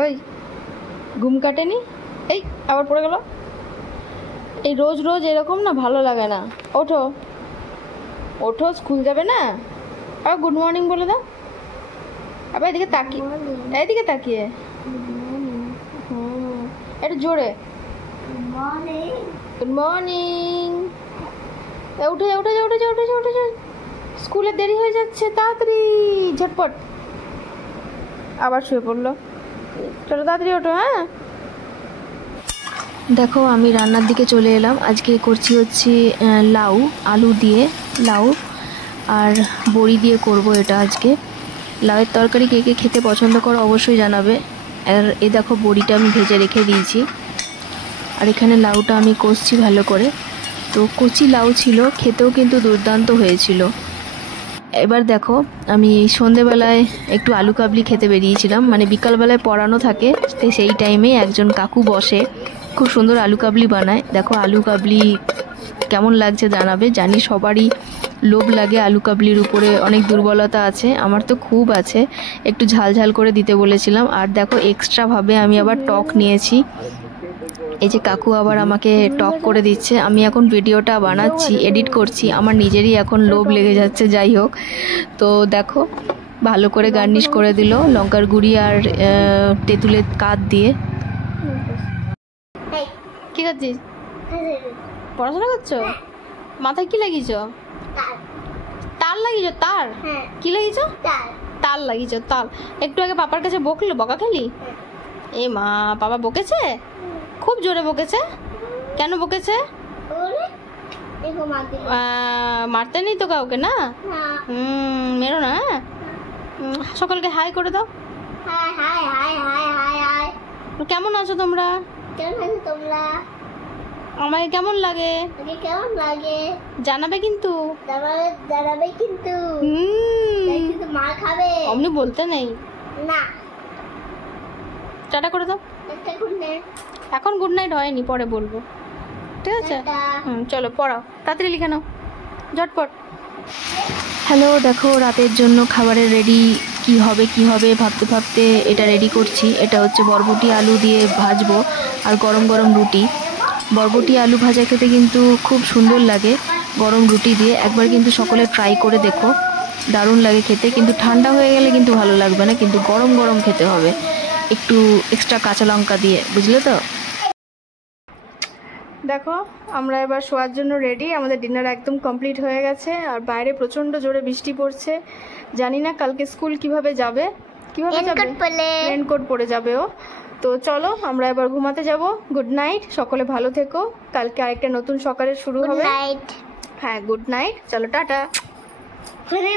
ওই ঘুম কাটেনি, এই আবার পড়ে গেল। এই রোজ রোজ এরকম না ভালো লাগে না। ওঠো ওঠো, স্কুল যাবে না? আবার গুড মর্নিং বলে দাও। আবার এদিকে তাকিয়ে, এইদিকে তাকিয়ে একটু জোরে গুড মর্নিং। উঠে যা উঠে যা উঠে যা উঠে যা উঠে যা, স্কুলে দেরি হয়ে যাচ্ছে, তাড়াতাড়ি ঝটপট। আবার শুয়ে পড়লো। চলো তাড়াতাড়ি ওঠো। হ্যাঁ দেখো আমি রান্নার দিকে চলে এলাম। আজকে করছি হচ্ছে লাউ, আলু দিয়ে লাউ আর বড়ি দিয়ে করব এটা আজকে। লাউয়ের তরকারি কে কে খেতে পছন্দ করো অবশ্যই জানাবে। আর এ দেখো বড়িটা আমি ভেজে রেখে দিয়েছি, আর এখানে লাউটা আমি কষছি ভালো করে। তো কচি লাউ ছিল, খেতেও কিন্তু দুর্দান্ত হয়েছিল। এবার দেখো আমি সন্ধেবেলায় একটু আলু কাবলি খেতে বেরিয়েছিলাম, মানে বিকালবেলায় পড়ানো থাকে, তো সেই টাইমে একজন কাকু বসে, খুব সুন্দর আলু কাবলি বানায়। দেখো আলু কাবলি কেমন লাগছে জানাবে। জানি সবারই লোভ লাগে আলু কাবলির উপরে, অনেক দুর্বলতা আছে, আমার তো খুব আছে। একটু ঝাল ঝাল করে দিতে বলেছিলাম। আর দেখো এক্সট্রাভাবে আমি আবার টক নিয়েছি। এই যে কাকু আবার আমাকে টক করে দিচ্ছে। আমি এখন ভিডিওটা বানাচ্ছি, এডিট করছি, আমার নিজেরই এখন লোভ লেগে যাচ্ছে। যাই হোক, তো দেখো ভালো করে গার্নিশ করে দিল লঙ্কার গুঁড়ি আর তেঁতুলের কাঠ দিয়ে। কি করছিস? পড়াশোনা করছো? মাথায় কি লাগিয়েছ? তার লাগিয়েছ? তার কি লাগিয়েছ? তার লাগিয়েছ? তাল। একটু আগে পাপার কাছে বকা খেলি? এ মা, বাবা বকেছে? খুব জোরে বকেছে? কেন বকেছে? মারতে নেই তো কাউকে না? মেরো না। সকলকে হাই করে দাও। কেমন আছো তোমরা? আমাকে কেমন লাগে জানাবে কিন্তু। মার খাবে অমনি বলতে নেই না। টাটা করে দাও। এখন গুড নাইট হয়নি, পরে বলবো, ঠিক আছে? চলো পড়াও, তাড়াতাড়ি লিখে নাও ঝটপট। হ্যালো, দেখো রাতের জন্য খাবারের রেডি কি হবে ভাবতে ভাবতে এটা রেডি করছি। এটা হচ্ছে বরবটি আলু দিয়ে ভাজবো আর গরম গরম রুটি। বরবটি আলু ভাজা খেতে কিন্তু খুব সুন্দর লাগে গরম রুটি দিয়ে। একবার কিন্তু সকলে ট্রাই করে দেখো, দারুণ লাগে খেতে। কিন্তু ঠান্ডা হয়ে গেলে কিন্তু ভালো লাগবে না, কিন্তু গরম গরম খেতে হবে, একটু এক্সট্রা কাঁচা লঙ্কা দিয়ে, বুঝলে তো? দেখো আমরা এবার শোয়ার জন্য রেডি। আমাদের ডিনার একদম কমপ্লিট হয়ে গেছে, আর বাইরে প্রচণ্ড জোরে বৃষ্টি পড়ছে। জানি না কালকে স্কুল কিভাবে যাবে। রেনকোট পরে যাবে ও। তো চলো আমরা এবার ঘুমাতে যাব। গুড নাইট, সকলে ভালো থেকো। কালকে আরেকটা নতুন সকালের শুরু হবে। হ্যাঁ গুড নাইট, চলো টাটা।